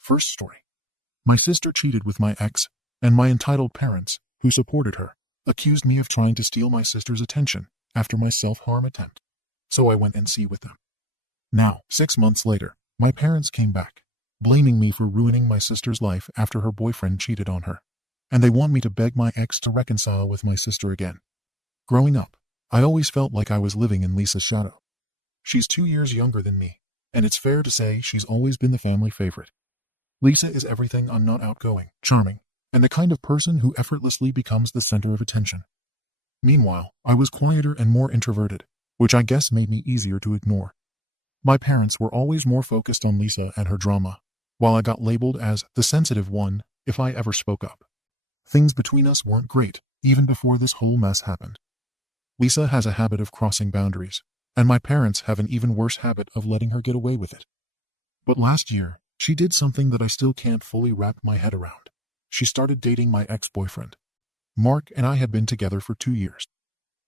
First story. My sister cheated with my ex, and my entitled parents, who supported her, accused me of trying to steal my sister's attention after my self-harm attempt. So I went and see with them. Now, 6 months later, my parents came back, blaming me for ruining my sister's life after her boyfriend cheated on her, and they want me to beg my ex to reconcile with my sister again. Growing up, I always felt like I was living in Lisa's shadow. She's 2 years younger than me, and it's fair to say she's always been the family favorite. Lisa is everything I'm not: outgoing, charming, and the kind of person who effortlessly becomes the center of attention. Meanwhile, I was quieter and more introverted, which I guess made me easier to ignore. My parents were always more focused on Lisa and her drama, while I got labeled as the sensitive one if I ever spoke up. Things between us weren't great, even before this whole mess happened. Lisa has a habit of crossing boundaries, and my parents have an even worse habit of letting her get away with it. But last year, she did something that I still can't fully wrap my head around. She started dating my ex-boyfriend. Mark and I had been together for 2 years.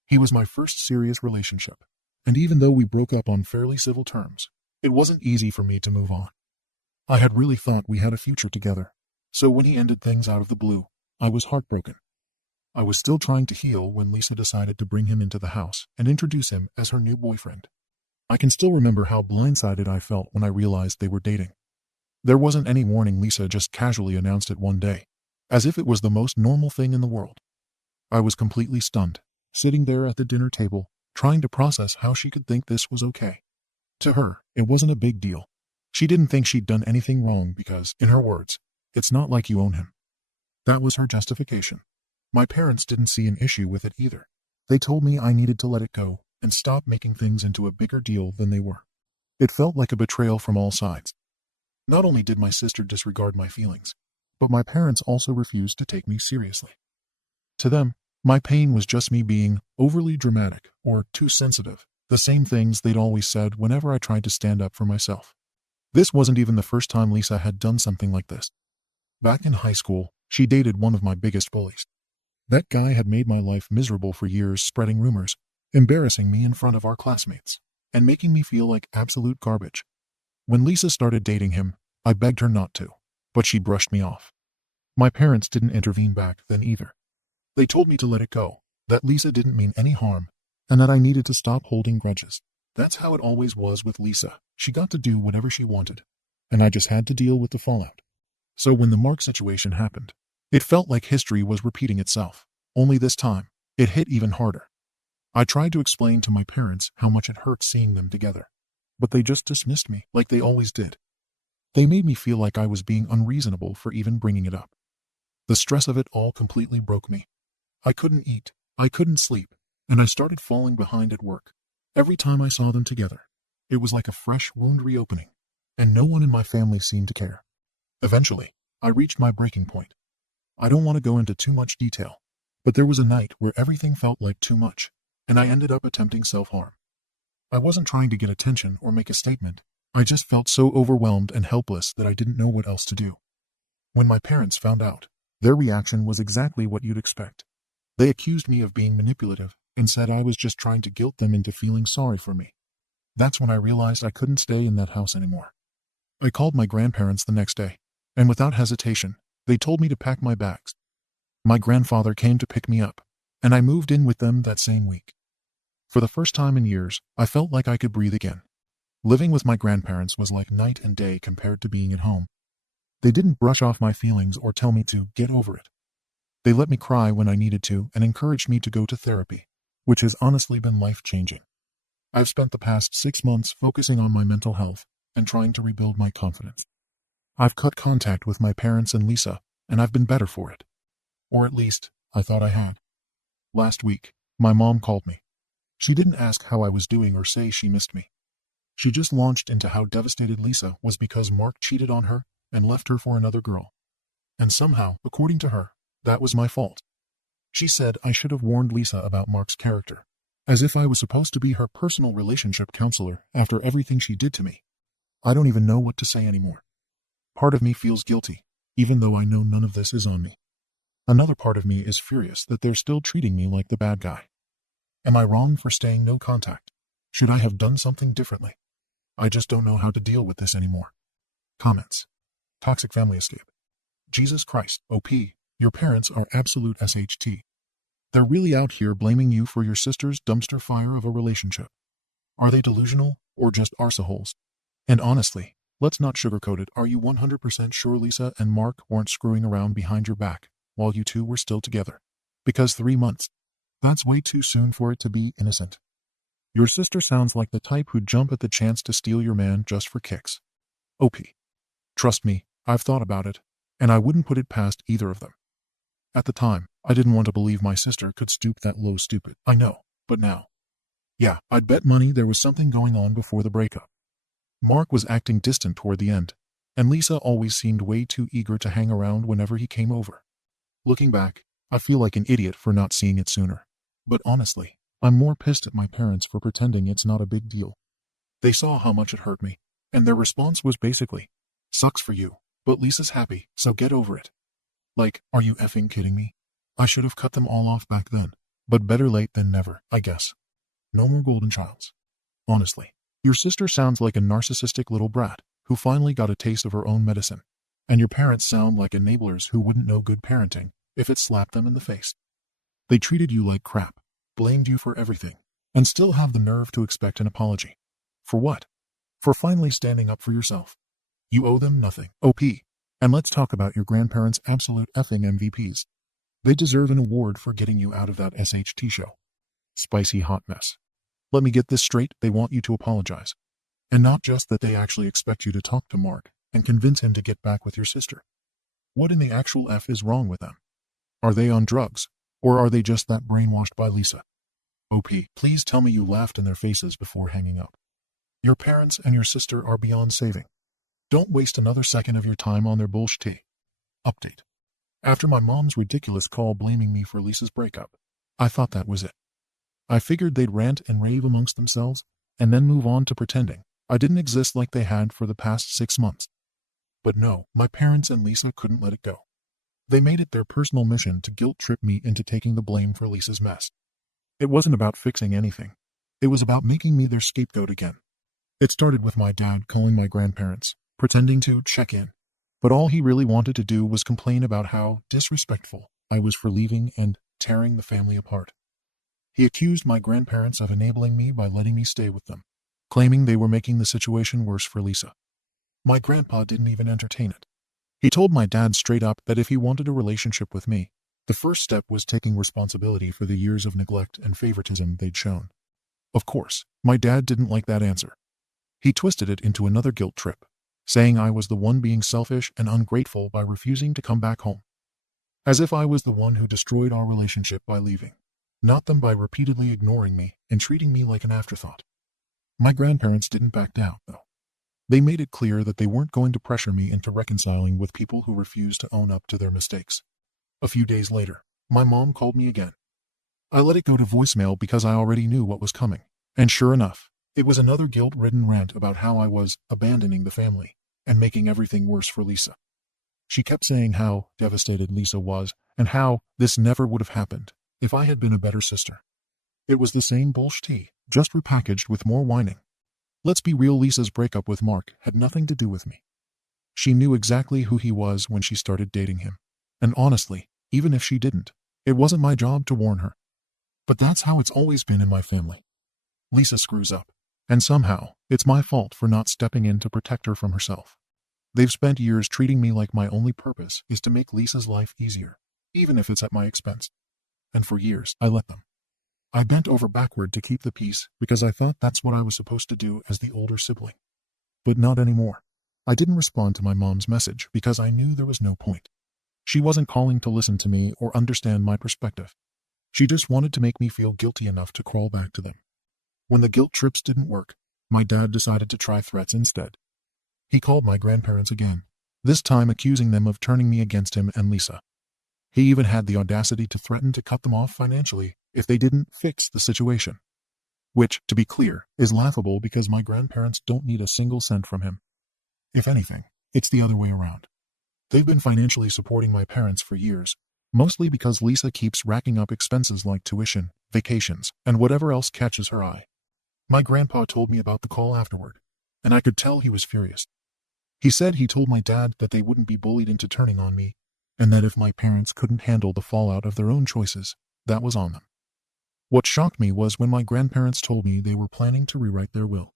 He was my first serious relationship, and even though we broke up on fairly civil terms, it wasn't easy for me to move on. I had really thought we had a future together, so when he ended things out of the blue, I was heartbroken. I was still trying to heal when Lisa decided to bring him into the house and introduce him as her new boyfriend. I can still remember how blindsided I felt when I realized they were dating. There wasn't any warning. Lisa just casually announced it one day, as if it was the most normal thing in the world. I was completely stunned, sitting there at the dinner table, trying to process how she could think this was okay. To her, it wasn't a big deal. She didn't think she'd done anything wrong because, in her words, "It's not like you own him." That was her justification. My parents didn't see an issue with it either. They told me I needed to let it go and stop making things into a bigger deal than they were. It felt like a betrayal from all sides. Not only did my sister disregard my feelings, but my parents also refused to take me seriously. To them, my pain was just me being overly dramatic or too sensitive, the same things they'd always said whenever I tried to stand up for myself. This wasn't even the first time Lisa had done something like this. Back in high school, she dated one of my biggest bullies. That guy had made my life miserable for years, spreading rumors, embarrassing me in front of our classmates, and making me feel like absolute garbage. When Lisa started dating him, I begged her not to, but she brushed me off. My parents didn't intervene back then either. They told me to let it go, that Lisa didn't mean any harm, and that I needed to stop holding grudges. That's how it always was with Lisa. She got to do whatever she wanted, and I just had to deal with the fallout. So when the Mark situation happened, it felt like history was repeating itself, only this time, it hit even harder. I tried to explain to my parents how much it hurt seeing them together, but they just dismissed me like they always did. They made me feel like I was being unreasonable for even bringing it up. The stress of it all completely broke me. I couldn't eat, I couldn't sleep, and I started falling behind at work. Every time I saw them together, it was like a fresh wound reopening, and no one in my family seemed to care. Eventually, I reached my breaking point. I don't want to go into too much detail, but there was a night where everything felt like too much, and I ended up attempting self-harm. I wasn't trying to get attention or make a statement. I just felt so overwhelmed and helpless that I didn't know what else to do. When my parents found out, their reaction was exactly what you'd expect. They accused me of being manipulative and said I was just trying to guilt them into feeling sorry for me. That's when I realized I couldn't stay in that house anymore. I called my grandparents the next day, and without hesitation, they told me to pack my bags. My grandfather came to pick me up, and I moved in with them that same week. For the first time in years, I felt like I could breathe again. Living with my grandparents was like night and day compared to being at home. They didn't brush off my feelings or tell me to get over it. They let me cry when I needed to and encouraged me to go to therapy, which has honestly been life-changing. I've spent the past 6 months focusing on my mental health and trying to rebuild my confidence. I've cut contact with my parents and Lisa, and I've been better for it. Or at least, I thought I had. Last week, my mom called me. She didn't ask how I was doing or say she missed me. She just launched into how devastated Lisa was because Mark cheated on her and left her for another girl. And somehow, according to her, that was my fault. She said I should have warned Lisa about Mark's character, as if I was supposed to be her personal relationship counselor after everything she did to me. I don't even know what to say anymore. Part of me feels guilty, even though I know none of this is on me. Another part of me is furious that they're still treating me like the bad guy. Am I wrong for staying no contact? Should I have done something differently? I just don't know how to deal with this anymore. Comments. Toxic family escape. Jesus Christ, OP, your parents are absolute SHT. They're really out here blaming you for your sister's dumpster fire of a relationship. Are they delusional, or just arseholes? And honestly, let's not sugarcoat it, are you 100% sure Lisa and Mark weren't screwing around behind your back while you two were still together? Because 3 months, that's way too soon for it to be innocent. Your sister sounds like the type who'd jump at the chance to steal your man just for kicks. OP. Trust me, I've thought about it, and I wouldn't put it past either of them. At the time, I didn't want to believe my sister could stoop that low. Stupid, I know, but now. Yeah, I'd bet money there was something going on before the breakup. Mark was acting distant toward the end, and Lisa always seemed way too eager to hang around whenever he came over. Looking back, I feel like an idiot for not seeing it sooner. But honestly, I'm more pissed at my parents for pretending it's not a big deal. They saw how much it hurt me, and their response was basically, "Sucks for you, but Lisa's happy, so get over it." Like, are you effing kidding me? I should have cut them all off back then, but better late than never, I guess. No more golden childs. Honestly, your sister sounds like a narcissistic little brat who finally got a taste of her own medicine, and your parents sound like enablers who wouldn't know good parenting if it slapped them in the face. They treated you like crap, blamed you for everything, and still have the nerve to expect an apology. For what? For finally standing up for yourself. You owe them nothing, OP. And let's talk about your grandparents' absolute effing MVPs. They deserve an award for getting you out of that SHT show. Spicy hot mess. Let me get this straight, they want you to apologize. And not just that, they actually expect you to talk to Mark and convince him to get back with your sister. What in the actual F is wrong with them? Are they on drugs? Or are they just that brainwashed by Lisa? OP, please tell me you laughed in their faces before hanging up. Your parents and your sister are beyond saving. Don't waste another second of your time on their bullshit. Update. After my mom's ridiculous call blaming me for Lisa's breakup, I thought that was it. I figured they'd rant and rave amongst themselves, and then move on to pretending I didn't exist like they had for the past 6 months. But no, my parents and Lisa couldn't let it go. They made it their personal mission to guilt-trip me into taking the blame for Lisa's mess. It wasn't about fixing anything. It was about making me their scapegoat again. It started with my dad calling my grandparents, pretending to check in. But all he really wanted to do was complain about how disrespectful I was for leaving and tearing the family apart. He accused my grandparents of enabling me by letting me stay with them, claiming they were making the situation worse for Lisa. My grandpa didn't even entertain it. He told my dad straight up that if he wanted a relationship with me, the first step was taking responsibility for the years of neglect and favoritism they'd shown. Of course, my dad didn't like that answer. He twisted it into another guilt trip, saying I was the one being selfish and ungrateful by refusing to come back home. As if I was the one who destroyed our relationship by leaving, not them by repeatedly ignoring me and treating me like an afterthought. My grandparents didn't back down, though. They made it clear that they weren't going to pressure me into reconciling with people who refused to own up to their mistakes. A few days later, my mom called me again. I let it go to voicemail because I already knew what was coming, and sure enough, it was another guilt-ridden rant about how I was abandoning the family and making everything worse for Lisa. She kept saying how devastated Lisa was and how this never would have happened if I had been a better sister. It was the same bullshit, just repackaged with more whining. Let's be real, Lisa's breakup with Mark had nothing to do with me. She knew exactly who he was when she started dating him. And honestly, even if she didn't, it wasn't my job to warn her. But that's how it's always been in my family. Lisa screws up, and somehow, it's my fault for not stepping in to protect her from herself. They've spent years treating me like my only purpose is to make Lisa's life easier, even if it's at my expense. And for years, I let them. I bent over backward to keep the peace because I thought that's what I was supposed to do as the older sibling. But not anymore. I didn't respond to my mom's message because I knew there was no point. She wasn't calling to listen to me or understand my perspective. She just wanted to make me feel guilty enough to crawl back to them. When the guilt trips didn't work, my dad decided to try threats instead. He called my grandparents again, this time accusing them of turning me against him and Lisa. He even had the audacity to threaten to cut them off financially if they didn't fix the situation. Which, to be clear, is laughable because my grandparents don't need a single cent from him. If anything, it's the other way around. They've been financially supporting my parents for years, mostly because Lisa keeps racking up expenses like tuition, vacations, and whatever else catches her eye. My grandpa told me about the call afterward, and I could tell he was furious. He said he told my dad that they wouldn't be bullied into turning on me, and that if my parents couldn't handle the fallout of their own choices, that was on them. What shocked me was when my grandparents told me they were planning to rewrite their will.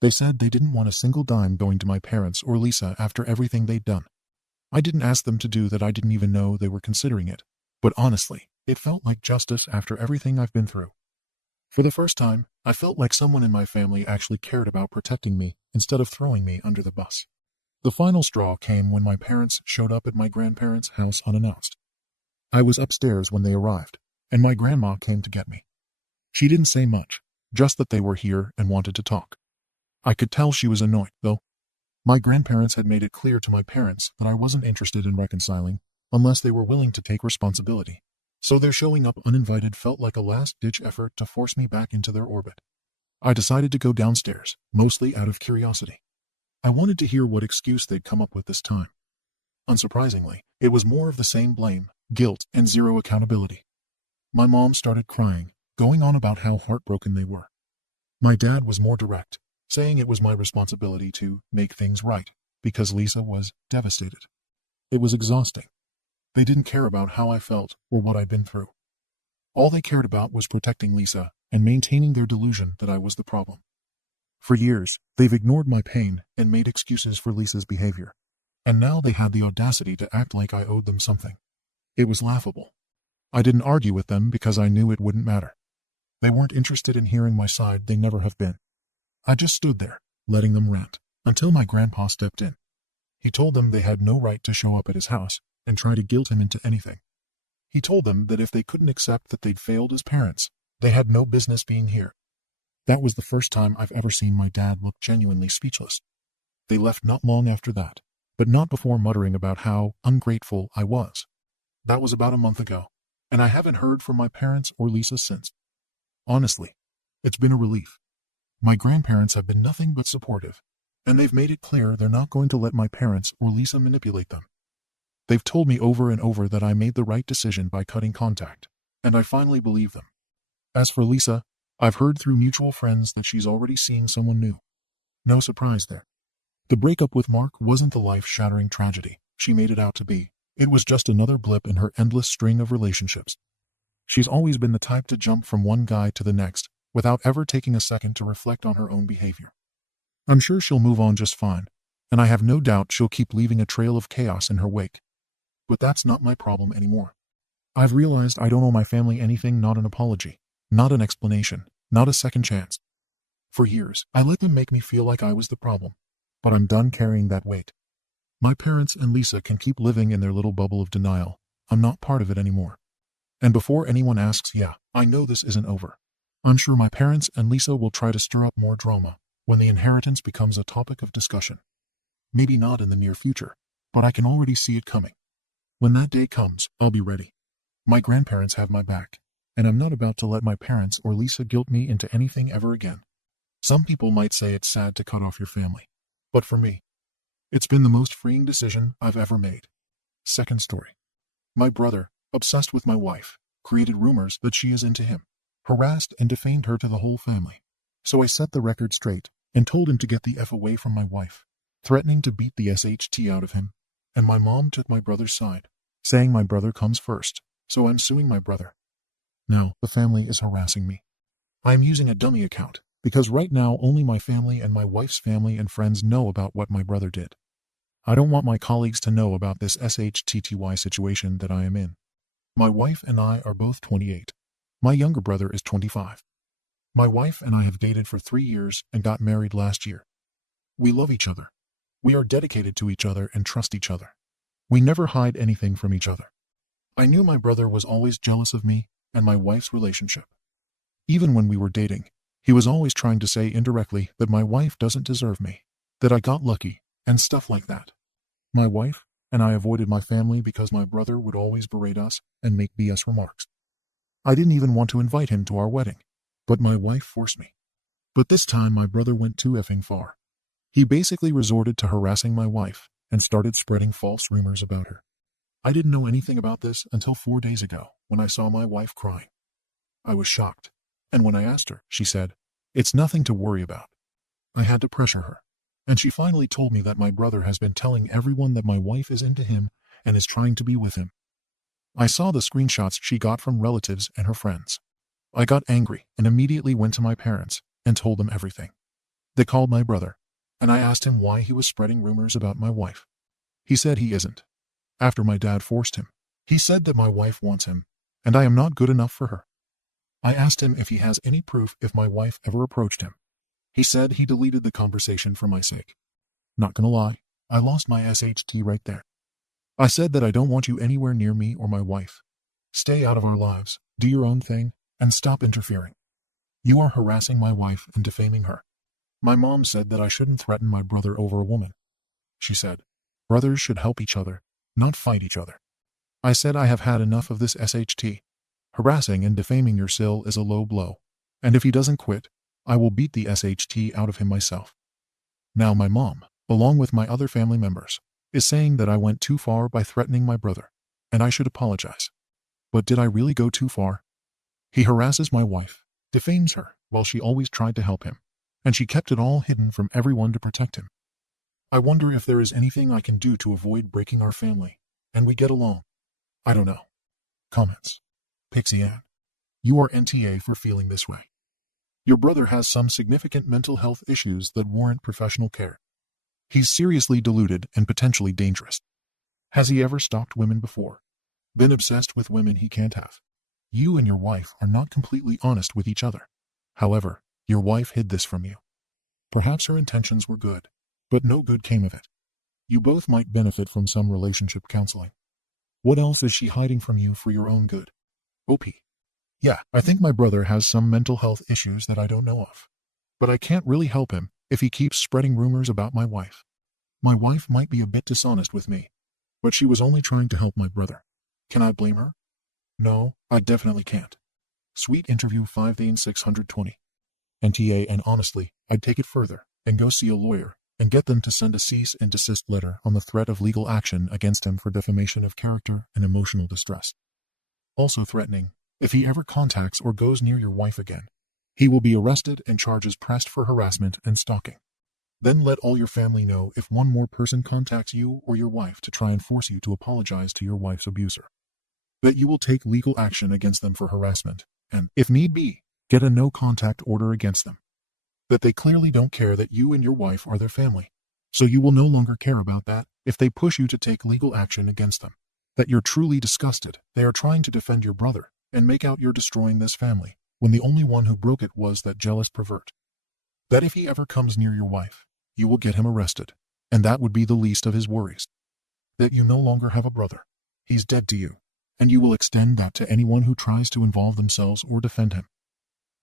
They said they didn't want a single dime going to my parents or Lisa after everything they'd done. I didn't ask them to do that. I didn't even know they were considering it. But honestly, it felt like justice after everything I've been through. For the first time, I felt like someone in my family actually cared about protecting me instead of throwing me under the bus. The final straw came when my parents showed up at my grandparents' house unannounced. I was upstairs when they arrived, and my grandma came to get me. She didn't say much, just that they were here and wanted to talk. I could tell she was annoyed, though. My grandparents had made it clear to my parents that I wasn't interested in reconciling unless they were willing to take responsibility. So their showing up uninvited felt like a last-ditch effort to force me back into their orbit. I decided to go downstairs, mostly out of curiosity. I wanted to hear what excuse they'd come up with this time. Unsurprisingly, it was more of the same blame, guilt, and zero accountability. My mom started crying, going on about how heartbroken they were. My dad was more direct, saying it was my responsibility to make things right, because Lisa was devastated. It was exhausting. They didn't care about how I felt or what I'd been through. All they cared about was protecting Lisa and maintaining their delusion that I was the problem. For years, they've ignored my pain and made excuses for Lisa's behavior. And now they had the audacity to act like I owed them something. It was laughable. I didn't argue with them because I knew it wouldn't matter. They weren't interested in hearing my side. They never have been. I just stood there, letting them rant, until my grandpa stepped in. He told them they had no right to show up at his house and try to guilt him into anything. He told them that if they couldn't accept that they'd failed as parents, they had no business being here. That was the first time I've ever seen my dad look genuinely speechless. They left not long after that, but not before muttering about how ungrateful I was. That was about a month ago, and I haven't heard from my parents or Lisa since. Honestly, it's been a relief. My grandparents have been nothing but supportive, and they've made it clear they're not going to let my parents or Lisa manipulate them. They've told me over and over that I made the right decision by cutting contact, and I finally believe them. As for Lisa, I've heard through mutual friends that she's already seeing someone new. No surprise there. The breakup with Mark wasn't the life-shattering tragedy she made it out to be. It was just another blip in her endless string of relationships. She's always been the type to jump from one guy to the next without ever taking a second to reflect on her own behavior. I'm sure she'll move on just fine, and I have no doubt she'll keep leaving a trail of chaos in her wake. But that's not my problem anymore. I've realized I don't owe my family anything, not an apology, not an explanation, not a second chance. For years, I let them make me feel like I was the problem, but I'm done carrying that weight. My parents and Lisa can keep living in their little bubble of denial. I'm not part of it anymore. And before anyone asks, yeah, I know this isn't over. I'm sure my parents and Lisa will try to stir up more drama when the inheritance becomes a topic of discussion. Maybe not in the near future, but I can already see it coming. When that day comes, I'll be ready. My grandparents have my back, and I'm not about to let my parents or Lisa guilt me into anything ever again. Some people might say it's sad to cut off your family, but for me, it's been the most freeing decision I've ever made. Second story. My brother, obsessed with my wife, created rumors that she is into him, harassed and defamed her to the whole family. So I set the record straight and told him to get the F away from my wife, threatening to beat the SHT out of him. And my mom took my brother's side, saying my brother comes first, so I'm suing my brother. Now, the family is harassing me. I'm using a dummy account, because right now only my family and my wife's family and friends know about what my brother did. I don't want my colleagues to know about this SHTTY situation that I am in. My wife and I are both 28. My younger brother is 25. My wife and I have dated for 3 years and got married last year. We love each other. We are dedicated to each other and trust each other. We never hide anything from each other. I knew my brother was always jealous of me and my wife's relationship. Even when we were dating, he was always trying to say indirectly that my wife doesn't deserve me, that I got lucky, and stuff like that. My wife and I avoided my family because my brother would always berate us and make BS remarks. I didn't even want to invite him to our wedding, but my wife forced me. But this time my brother went too effing far. He basically resorted to harassing my wife and started spreading false rumors about her. I didn't know anything about this until 4 days ago when I saw my wife crying. I was shocked, and when I asked her, she said, "It's nothing to worry about." I had to pressure her. And she finally told me that my brother has been telling everyone that my wife is into him and is trying to be with him. I saw the screenshots she got from relatives and her friends. I got angry and immediately went to my parents and told them everything. They called my brother, and I asked him why he was spreading rumors about my wife. He said he isn't. After my dad forced him, he said that my wife wants him, and I am not good enough for her. I asked him if he has any proof if my wife ever approached him. He said he deleted the conversation for my sake. Not gonna lie, I lost my SHT right there. I said that I don't want you anywhere near me or my wife. Stay out of our lives, do your own thing, and stop interfering. You are harassing my wife and defaming her. My mom said that I shouldn't threaten my brother over a woman. She said, brothers should help each other, not fight each other. I said I have had enough of this SHT. Harassing and defaming your Sil is a low blow, and if he doesn't quit, I will beat the SHT out of him myself. Now my mom, along with my other family members, is saying that I went too far by threatening my brother, and I should apologize. But did I really go too far? He harasses my wife, defames her, while she always tried to help him, and she kept it all hidden from everyone to protect him. I wonder if there is anything I can do to avoid breaking our family, and we get along. I don't know. Comments. Pixie Ann. You are NTA for feeling this way. Your brother has some significant mental health issues that warrant professional care. He's seriously deluded and potentially dangerous. Has he ever stalked women before? Been obsessed with women he can't have? You and your wife are not completely honest with each other. However, your wife hid this from you. Perhaps her intentions were good, but no good came of it. You both might benefit from some relationship counseling. What else is she hiding from you for your own good? OP. Yeah, I think my brother has some mental health issues that I don't know of. But I can't really help him if he keeps spreading rumors about my wife. My wife might be a bit dishonest with me, but she was only trying to help my brother. Can I blame her? No, I definitely can't. Sweet interview 5-620. NTA, and honestly, I'd take it further and go see a lawyer and get them to send a cease and desist letter on the threat of legal action against him for defamation of character and emotional distress. Also threatening, if he ever contacts or goes near your wife again, he will be arrested and charges pressed for harassment and stalking. Then let all your family know if one more person contacts you or your wife to try and force you to apologize to your wife's abuser. That you will take legal action against them for harassment, and, if need be, get a no-contact order against them. That they clearly don't care that you and your wife are their family, so you will no longer care about that if they push you to take legal action against them. That you're truly disgusted they are trying to defend your brother and make out you're destroying this family, when the only one who broke it was that jealous pervert. That if he ever comes near your wife, you will get him arrested, and that would be the least of his worries. That you no longer have a brother. He's dead to you, and you will extend that to anyone who tries to involve themselves or defend him.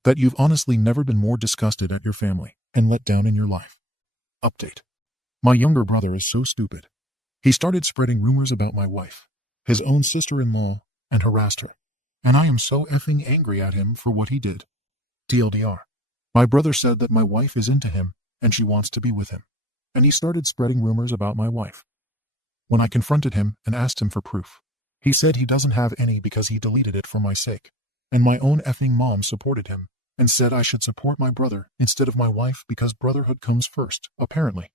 That you've honestly never been more disgusted at your family and let down in your life. Update. My younger brother is so stupid. He started spreading rumors about my wife, his own sister-in-law, and harassed her. And I am so effing angry at him for what he did. TLDR. My brother said that my wife is into him and she wants to be with him. And he started spreading rumors about my wife. When I confronted him and asked him for proof, he said he doesn't have any because he deleted it for my sake. And my own effing mom supported him and said I should support my brother instead of my wife because brotherhood comes first, apparently.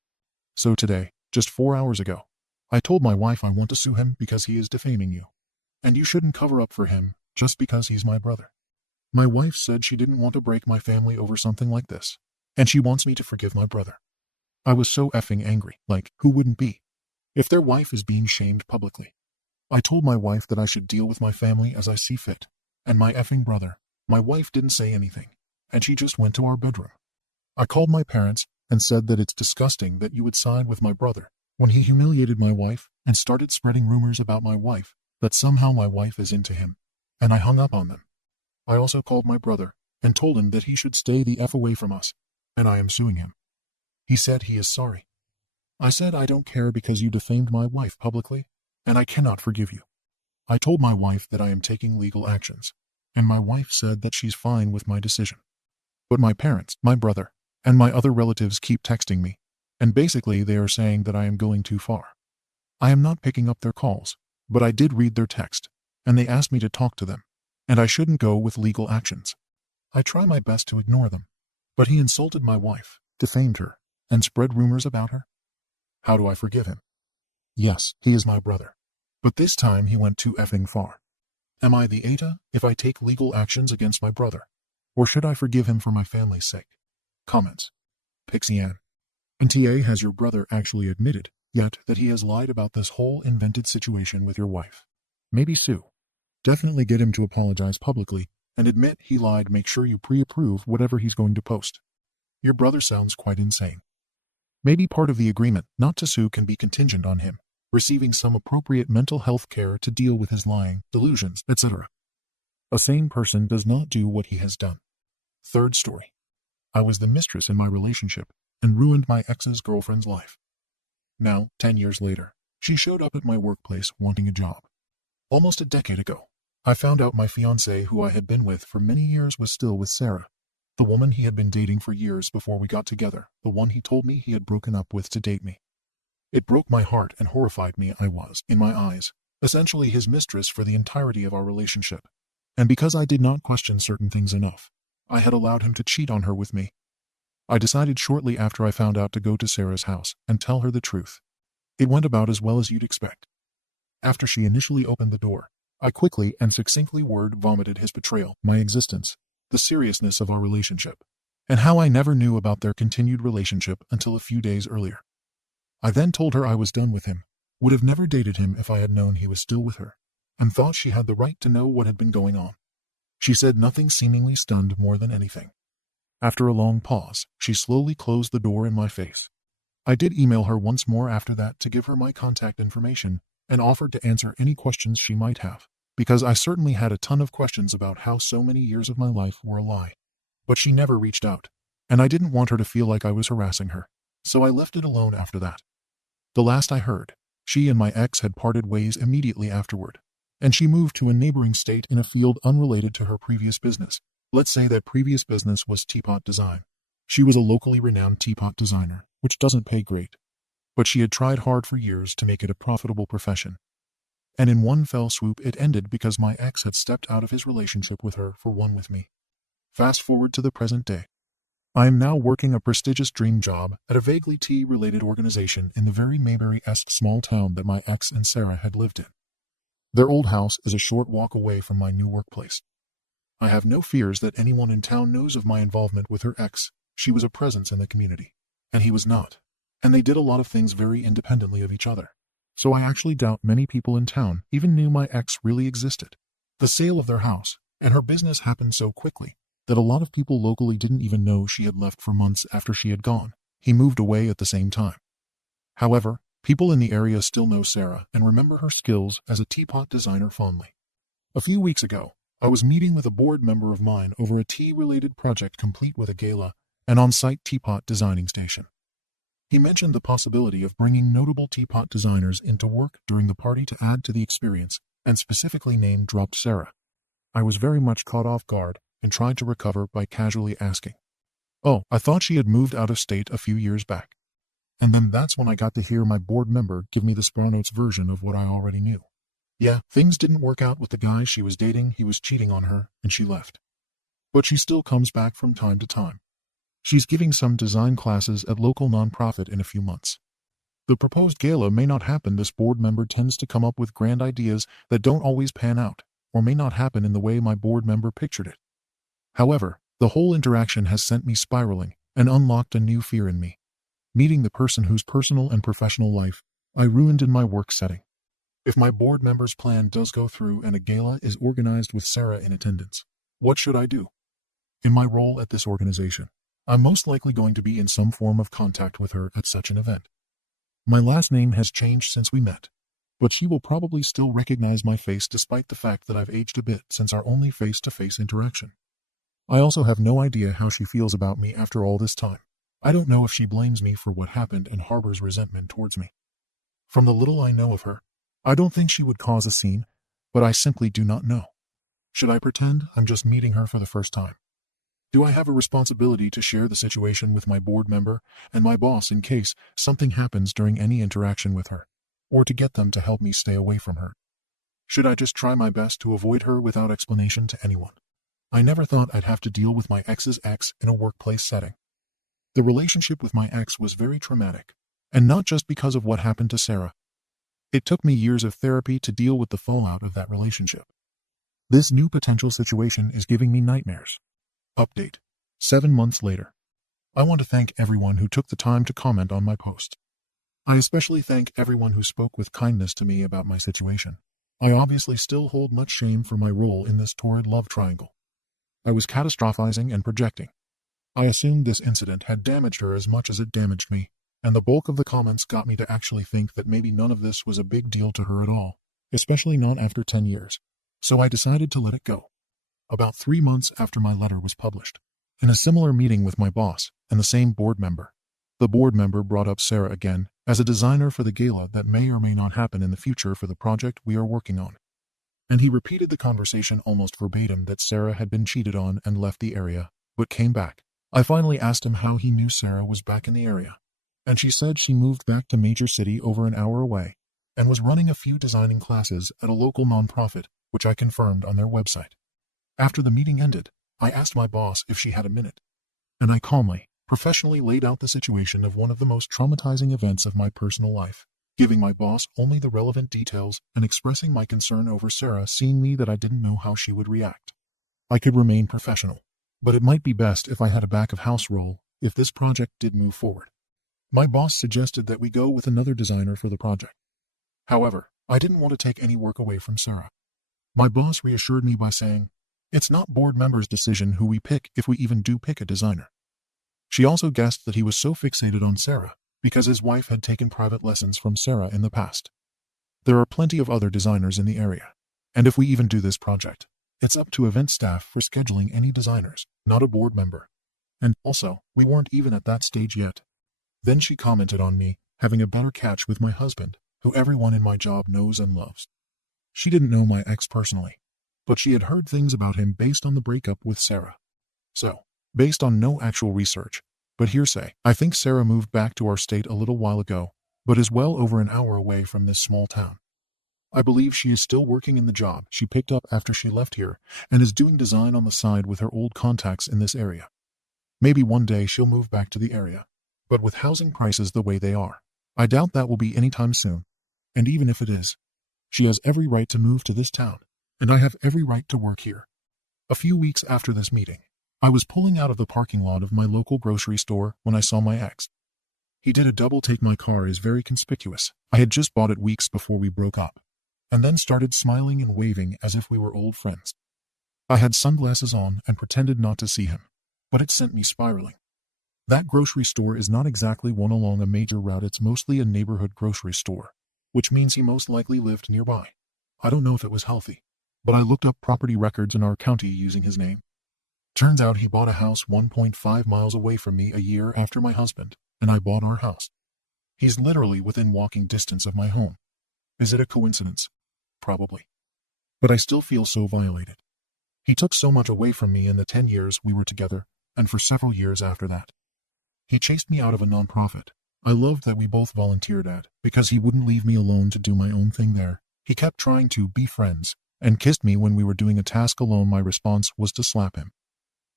So today, just 4 hours ago, I told my wife I want to sue him because he is defaming you. And you shouldn't cover up for him just because he's my brother. My wife said she didn't want to break my family over something like this, and she wants me to forgive my brother. I was so effing angry, like, who wouldn't be? If their wife is being shamed publicly. I told my wife that I should deal with my family as I see fit, and my effing brother, my wife didn't say anything, and she just went to our bedroom. I called my parents and said that it's disgusting that you would side with my brother when he humiliated my wife and started spreading rumors about my wife, that somehow my wife is into him. And I hung up on them. I also called my brother and told him that he should stay the F away from us, and I am suing him. He said he is sorry. I said I don't care because you defamed my wife publicly, and I cannot forgive you. I told my wife that I am taking legal actions, and my wife said that she's fine with my decision. But my parents, my brother, and my other relatives keep texting me, and basically they are saying that I am going too far. I am not picking up their calls, but I did read their text, and they asked me to talk to them, and I shouldn't go with legal actions. I try my best to ignore them, but he insulted my wife, defamed her, and spread rumors about her? How do I forgive him? Yes, he is my brother. But this time he went too effing far. Am I the AITA if I take legal actions against my brother? Or should I forgive him for my family's sake? Comments. Pixie Ann. IDOWorkHereLady, has your brother actually admitted yet that he has lied about this whole invented situation with your wife? Maybe sue. Definitely get him to apologize publicly and admit he lied. Make sure you pre-approve whatever he's going to post. Your brother sounds quite insane. Maybe part of the agreement not to sue can be contingent on him receiving some appropriate mental health care to deal with his lying, delusions, etc. A sane person does not do what he has done. Third story. I was the mistress in my relationship and ruined my ex's girlfriend's life. Now, 10 years later, she showed up at my workplace wanting a job. Almost a decade ago, I found out my fiancé, who I had been with for many years, was still with Sarah, the woman he had been dating for years before we got together, the one he told me he had broken up with to date me. It broke my heart and horrified me. I was, in my eyes, essentially his mistress for the entirety of our relationship. And because I did not question certain things enough, I had allowed him to cheat on her with me. I decided shortly after I found out to go to Sarah's house and tell her the truth. It went about as well as you'd expect. After she initially opened the door, I quickly and succinctly word-vomited his betrayal, my existence, the seriousness of our relationship, and how I never knew about their continued relationship until a few days earlier. I then told her I was done with him, would have never dated him if I had known he was still with her, and thought she had the right to know what had been going on. She said nothing, seemingly stunned more than anything. After a long pause, she slowly closed the door in my face. I did email her once more after that to give her my contact information and offered to answer any questions she might have, because I certainly had a ton of questions about how so many years of my life were a lie. But she never reached out, and I didn't want her to feel like I was harassing her, so I left it alone after that. The last I heard, she and my ex had parted ways immediately afterward, and she moved to a neighboring state in a field unrelated to her previous business. Let's say that previous business was teapot design. She was a locally renowned teapot designer, which doesn't pay great, but she had tried hard for years to make it a profitable profession. And in one fell swoop it ended because my ex had stepped out of his relationship with her for one with me. Fast forward to the present day. I am now working a prestigious dream job at a vaguely tea-related organization in the very Mayberry-esque small town that my ex and Sarah had lived in. Their old house is a short walk away from my new workplace. I have no fears that anyone in town knows of my involvement with her ex. She was a presence in the community, and he was not, and they did a lot of things very independently of each other. So I actually doubt many people in town even knew my ex really existed. The sale of their house and her business happened so quickly that a lot of people locally didn't even know she had left for months after she had gone. He moved away at the same time. However, people in the area still know Sarah and remember her skills as a teapot designer fondly. A few weeks ago, I was meeting with a board member of mine over a tea-related project complete with a gala and on-site teapot designing station. He mentioned the possibility of bringing notable teapot designers into work during the party to add to the experience, and specifically name-dropped Sarah. I was very much caught off guard and tried to recover by casually asking, "Oh, I thought she had moved out of state a few years back." And then that's when I got to hear my board member give me the SparNotes version of what I already knew. Yeah, things didn't work out with the guy she was dating. He was cheating on her, and she left. But she still comes back from time to time. She's giving some design classes at local nonprofit in a few months. The proposed gala may not happen. This board member tends to come up with grand ideas that don't always pan out, or may not happen in the way my board member pictured it. However, the whole interaction has sent me spiraling and unlocked a new fear in me. Meeting the person whose personal and professional life I ruined in my work setting. If my board member's plan does go through and a gala is organized with Sarah in attendance, what should I do? In my role at this organization, I'm most likely going to be in some form of contact with her at such an event. My last name has changed since we met, but she will probably still recognize my face despite the fact that I've aged a bit since our only face-to-face interaction. I also have no idea how she feels about me after all this time. I don't know if she blames me for what happened and harbors resentment towards me. From the little I know of her, I don't think she would cause a scene, but I simply do not know. Should I pretend I'm just meeting her for the first time? Do I have a responsibility to share the situation with my board member and my boss in case something happens during any interaction with her, or to get them to help me stay away from her? Should I just try my best to avoid her without explanation to anyone? I never thought I'd have to deal with my ex's ex in a workplace setting. The relationship with my ex was very traumatic, and not just because of what happened to Sarah. It took me years of therapy to deal with the fallout of that relationship. This new potential situation is giving me nightmares. Update. 7 months later. I want to thank everyone who took the time to comment on my post. I especially thank everyone who spoke with kindness to me about my situation. I obviously still hold much shame for my role in this torrid love triangle. I was catastrophizing and projecting. I assumed this incident had damaged her as much as it damaged me, and the bulk of the comments got me to actually think that maybe none of this was a big deal to her at all, especially not after 10 years. So I decided to let it go. About 3 months after my letter was published, in a similar meeting with my boss and the same board member, the board member brought up Sarah again as a designer for the gala that may or may not happen in the future for the project we are working on. And he repeated the conversation almost verbatim that Sarah had been cheated on and left the area, but came back. I finally asked him how he knew Sarah was back in the area, and she said she moved back to major city over an hour away and was running a few designing classes at a local nonprofit, which I confirmed on their website. After the meeting ended, I asked my boss if she had a minute, and I calmly, professionally laid out the situation of one of the most traumatizing events of my personal life, giving my boss only the relevant details and expressing my concern over Sarah seeing me that I didn't know how she would react. I could remain professional, but it might be best if I had a back-of-house role if this project did move forward. My boss suggested that we go with another designer for the project. However, I didn't want to take any work away from Sarah. My boss reassured me by saying, "It's not board members' decision who we pick if we even do pick a designer." She also guessed that he was so fixated on Sarah because his wife had taken private lessons from Sarah in the past. There are plenty of other designers in the area, and if we even do this project, it's up to event staff for scheduling any designers, not a board member. And also, we weren't even at that stage yet. Then she commented on me having a better catch with my husband, who everyone in my job knows and loves. She didn't know my ex personally, but she had heard things about him based on the breakup with Sarah. So, based on no actual research, but hearsay, I think Sarah moved back to our state a little while ago, but is well over an hour away from this small town. I believe she is still working in the job she picked up after she left here and is doing design on the side with her old contacts in this area. Maybe one day she'll move back to the area, but with housing prices the way they are, I doubt that will be anytime soon. And even if it is, she has every right to move to this town, and I have every right to work here. A few weeks after this meeting, I was pulling out of the parking lot of my local grocery store when I saw my ex. He did a double take. My car is very conspicuous. I had just bought it weeks before we broke up, and then started smiling and waving as if we were old friends. I had sunglasses on and pretended not to see him, but it sent me spiraling. That grocery store is not exactly one along a major route, it's mostly a neighborhood grocery store, which means he most likely lived nearby. I don't know if it was healthy, but I looked up property records in our county using his name. Turns out he bought a house 1.5 miles away from me a year after my husband and I bought our house. He's literally within walking distance of my home. Is it a coincidence? Probably. But I still feel so violated. He took so much away from me in the 10 years we were together, and for several years after that. He chased me out of a nonprofit I loved that we both volunteered at because he wouldn't leave me alone to do my own thing there. He kept trying to be friends and kissed me when we were doing a task alone. My response was to slap him.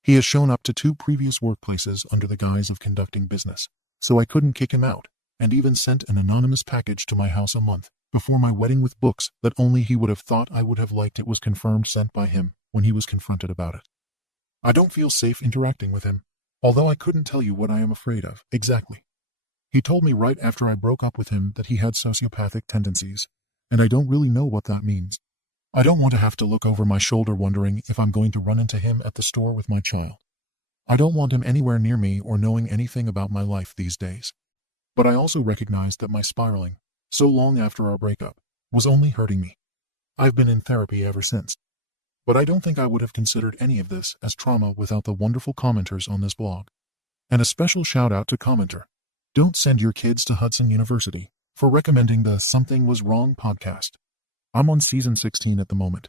He has shown up to 2 previous workplaces under the guise of conducting business, so I couldn't kick him out, and even sent an anonymous package to my house a month before my wedding with books that only he would have thought I would have liked. It was confirmed sent by him when he was confronted about it. I don't feel safe interacting with him, although I couldn't tell you what I am afraid of exactly. He told me right after I broke up with him that he had sociopathic tendencies, and I don't really know what that means. I don't want to have to look over my shoulder wondering if I'm going to run into him at the store with my child. I don't want him anywhere near me or knowing anything about my life these days. But I also recognize that my spiraling, so long after our breakup, was only hurting me. I've been in therapy ever since. But I don't think I would have considered any of this as trauma without the wonderful commenters on this blog. And a special shout out to commenter. Don't send your kids to Hudson University for recommending the Something Was Wrong podcast. I'm on season 16 at the moment.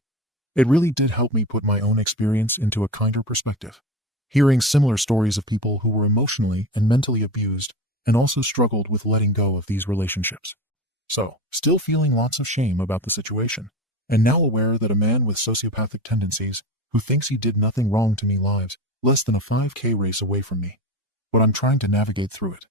It really did help me put my own experience into a kinder perspective. Hearing similar stories of people who were emotionally and mentally abused and also struggled with letting go of these relationships. So, still feeling lots of shame about the situation, and now aware that a man with sociopathic tendencies who thinks he did nothing wrong to me lives less than a 5K race away from me. but I'm trying to navigate through it.